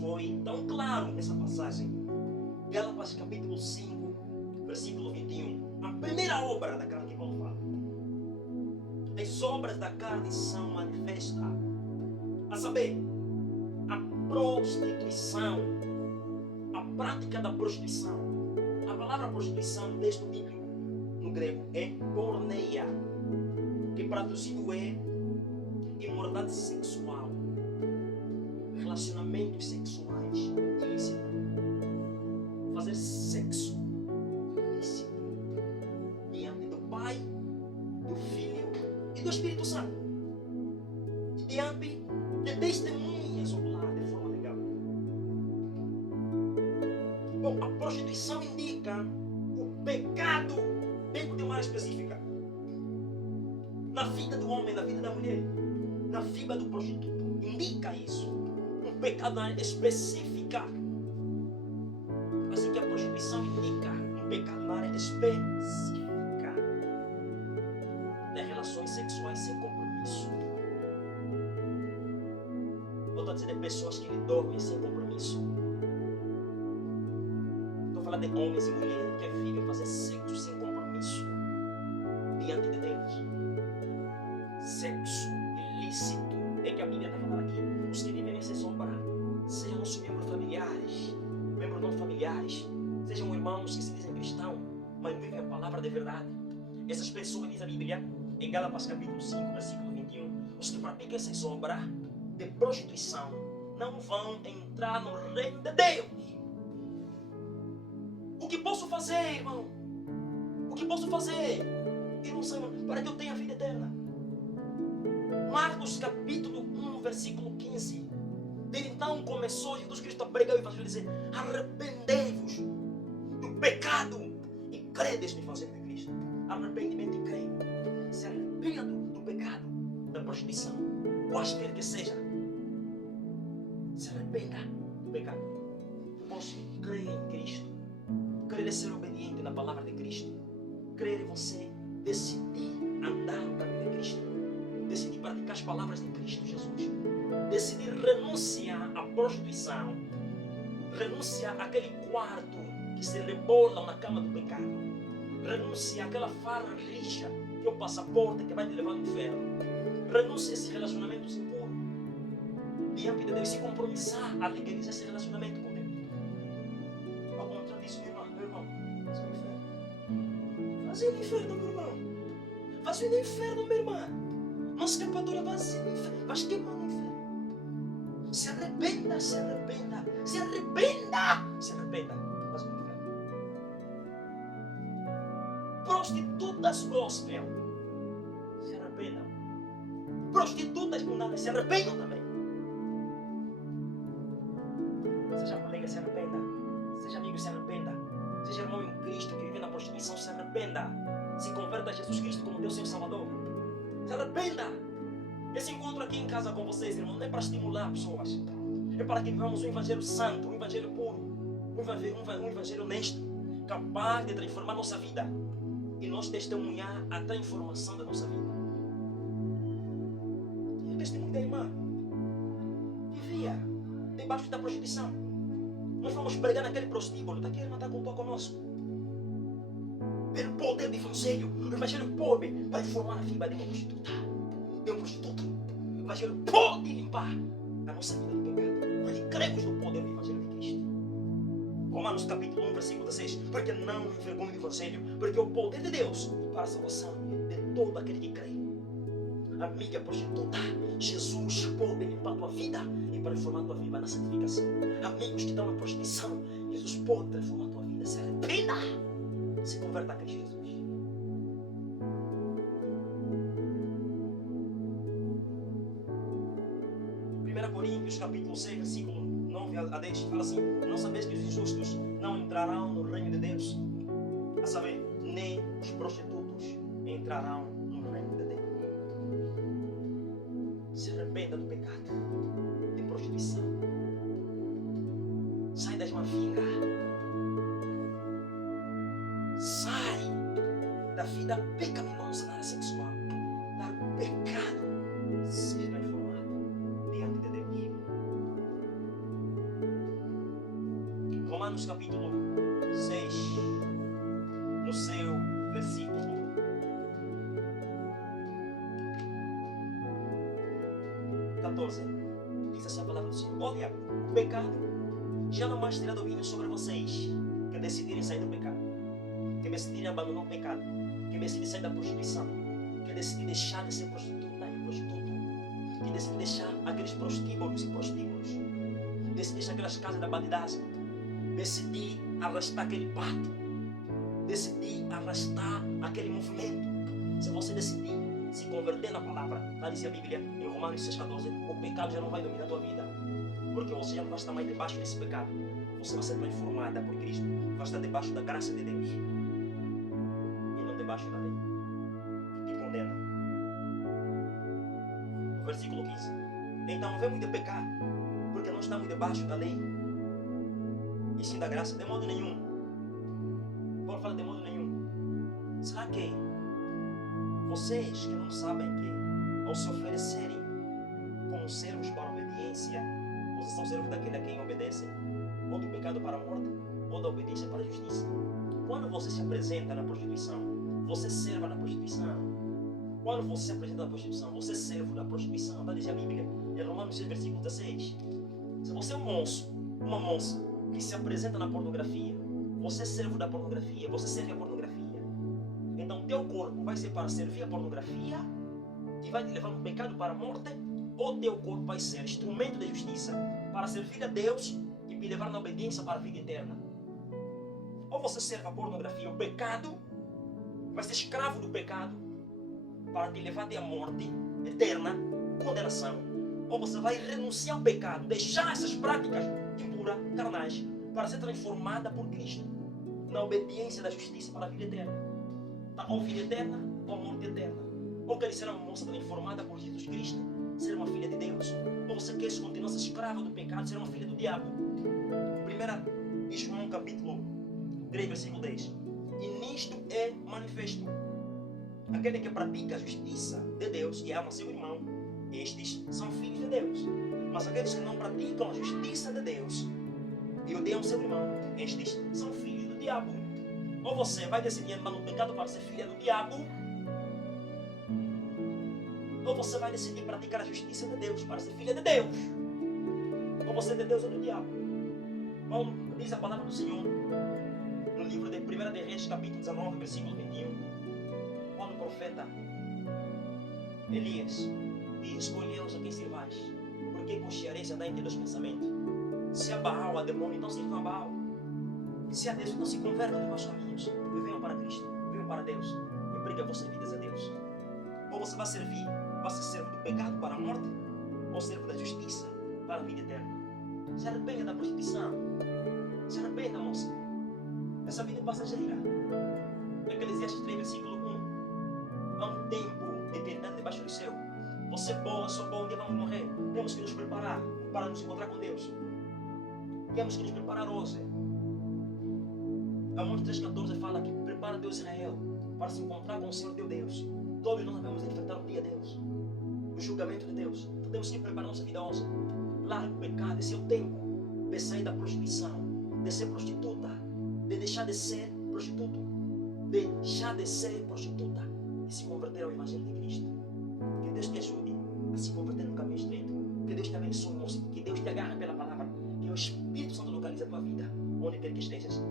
foi tão claro nessa passagem. Gálatas capítulo 5, versículo 21. A primeira obra da carne que Paulo fala. As obras da carne são manifestas. A saber, a prostituição, a prática da prostituição. A palavra prostituição no texto bíblico, no grego, é porneia, que traduzido é imoralidade sexual, relacionamentos sexuais ilícitos, fazer sexo ilícito diante do Pai, do Filho e do Espírito Santo, e diante de testemunhas ocular de forma legal. Bom, a prostituição indica o pecado dentro de uma área específica, na vida do homem, na vida da mulher, na vida do prostituto, indica isso, um pecado na área específica. Assim que a prostituição indica um pecado na área específica das relações sexuais sem compromisso. Volto a dizer, de pessoas que dormem sem compromisso. Estou falando de homens e mulheres que vivem fazer sexo sem compromisso diante de Deus. Sexo ilícito é que a Bíblia está falando aqui. Os que vivem nessa sombra, sejam nossos membros familiares, membros não familiares, sejam irmãos que se dizem cristãos, mas vivem a palavra de verdade. Essas pessoas, diz a Bíblia, em Gálatas capítulo 5, versículo 21, os que praticam essa sombra de prostituição não vão entrar no reino de Deus. O que posso fazer, irmão? O que posso fazer, irmão, para que eu tenha vida eterna? Marcos capítulo 1, versículo 15. Desde então começou Jesus Cristo a pregar o evangelho e dizer: arrependei-vos do pecado e credes no evangelho de Cristo. Arrependimento e creio. Se arrependa do pecado, da prostituição, quaisquer que seja. Se arrependa do pecado. Posso crer em Cristo, crer em ser obediente na palavra de Cristo, crer em você decidir andar no caminho de Cristo, decidir praticar as palavras de Cristo Jesus, decidir renunciar à prostituição, renunciar àquele quarto que se rebola na cama do pecado, renunciar àquela farra rixa que é o passaporte que vai te levar no inferno, renunciar a esses relacionamentos impuros diante de Deus, se compromissar a legalizar esse relacionamento com Deus. Ao contrário disso, meu irmão, faz o inferno, meu irmão. Faz o inferno, minha irmã. Não escapatória, faz o inferno. Vai queimar no inferno. Se arrependa, se arrependa, se arrependa, se arrependa. Faz o inferno. Prostitutas gospel, se arrependam. Prostitutas mundanas, se arrependam também. Seja colega, se arrependa. Seja amigo, se arrependa. Seja irmão em Cristo que vive na prostituição, se arrependa. Se converta a Jesus Cristo como Deus seu Salvador. Se arrependa. Esse encontro aqui em casa com vocês, irmão, não é para estimular pessoas. É para que vivamos um evangelho santo, um evangelho puro, um evangelho honesto, capaz de transformar nossa vida e nós testemunhar a transformação da nossa vida. E o testemunho da irmã vivia debaixo da prostituição. Nós vamos pregar naquele prostíbulo, está aqui, a irmã está conosco. Pelo poder do evangelho, o evangelho pode transformar a vida de uma prostituta, de um prostituto. O evangelho pode limpar a nossa vida do pecado, porque cremos no poder do evangelho de Cristo. Romanos capítulo 1, versículo 16. Porque não me envergonho do evangelho, porque é o poder de Deus para a salvação de todo aquele que crê. Amiga prostituta, Jesus pode limpar a tua vida e transformar a tua vida na santificação. Amigos que estão na prostituição, Jesus pode transformar a tua vida. Se arrependa, se converta a Cristo Jesus. 1 Coríntios capítulo 6, versículo 9 a 10, fala assim: não sabeis que os injustos não entrarão no reino de Deus? A saber, nem os prostitutos entrarão no reino de Deus. Se arrependa do pecado de prostituição. Sai das mafingas. Sai da vida pecaminosa na área sexual. Larga o pecado. Seja transformado diante de Deus. Romanos capítulo 6, no seu versículo 14, diz assim a palavra do Senhor: olha, o pecado já não mais terá domínio sobre vocês, que decidirem sair do pecado, que decidirem abandonar o pecado, que decidem sair da prostituição, que decidem deixar de ser prostituta e prostituto, que decidem deixar aqueles prostíbulos e prostíbulos, decidem deixar aquelas casas da bandidagem, decidir arrastar aquele pato, decidir arrastar aquele movimento. Se você decidir se converter na palavra, lá diz a Bíblia em Romanos 6,14, o pecado já não vai dominar a tua vida, porque você já não vai estar mais debaixo desse pecado. Você vai ser transformada por Cristo, vai estar debaixo da graça de Deus e não debaixo da lei que te condena. Versículo 15: então vemos de pecar, porque não estamos debaixo da lei e sim da graça, de modo nenhum. Paulo fala de modo nenhum. Será que vocês que não sabem que ao se oferecerem como servos para a obediência, vocês são servos daquele a quem obedecem, ou do pecado para a morte, ou da obediência para a justiça? Quando você se apresenta na prostituição, você serva na prostituição. Quando você se apresenta na prostituição, você é servo da prostituição. Está dizendo a Bíblia em Romanos 6, versículo 16. Se você é um moço, uma moça que se apresenta na pornografia, você é servo da pornografia, você serve a pornografia. Então teu corpo vai ser para servir a pornografia e vai te levar no pecado para a morte, ou teu corpo vai ser instrumento de justiça para servir a Deus e te levar na obediência para a vida eterna. Ou você serve a pornografia, o pecado, vai ser escravo do pecado para te levar até a morte eterna, condenação. Ou você vai renunciar ao pecado, deixar essas práticas impuras, carnais, para ser transformada por Cristo na obediência da justiça para a vida eterna. Ou vida eterna, ou morte eterna. Ou quer ser uma moça transformada por Jesus Cristo, ser uma filha de Deus, ou você quer continuar a ser escrava do pecado, ser uma filha do diabo. 1 João capítulo 3, versículo 10. E nisto é manifesto: aquele que pratica a justiça de Deus e ama seu irmão, estes são filhos de Deus. Mas aqueles que não praticam a justiça de Deus e odeiam seu irmão, estes são filhos do diabo. Ou você vai decidir andar no pecado para ser filha do diabo, ou você vai decidir praticar a justiça de Deus para ser filha de Deus. Ou você é de Deus ou do diabo. Como diz a palavra do Senhor no livro de 1 de Reis, capítulo 19, versículo 21. Quando o profeta Elias diz: escolheu-os a quem servais, porque cocheareis andar entre dois pensamentos. Se a Baal, a demônio, então sirvam a Baal. Se a Deus, então se convertam dos vossos caminhos e venham para Cristo, venham para Deus e entreguem vossas vidas a Deus. Ou você vai servir, vai ser servo do pecado para a morte, ou servo da justiça para a vida eterna. Se arrependa da prostituição, se arrependa, moça. Essa vida é passageira. Eclesiastes 3, versículo 1. Há um tempo de eternidade debaixo do céu. Você é boa, eu sou bom, um dia vamos morrer. Temos que nos preparar para nos encontrar com Deus. Temos que nos preparar hoje. Amós 3,14 fala que prepara Deus Israel para se encontrar com o Senhor teu Deus. Todos nós devemos enfrentar o dia de Deus, o julgamento de Deus. Então temos que preparar nossa vida hoje. Larga o pecado, esse é o tempo de sair da prostituição, de ser prostituta, de deixar de ser prostituto, deixar de ser prostituta e se converter ao Evangelho de Cristo. Que Deus te ajude a se converter no caminho estreito. Que Deus te abençoe, moço. Que Deus te agarre pela palavra. Que o Espírito Santo localize a tua vida, onde quer que estejas.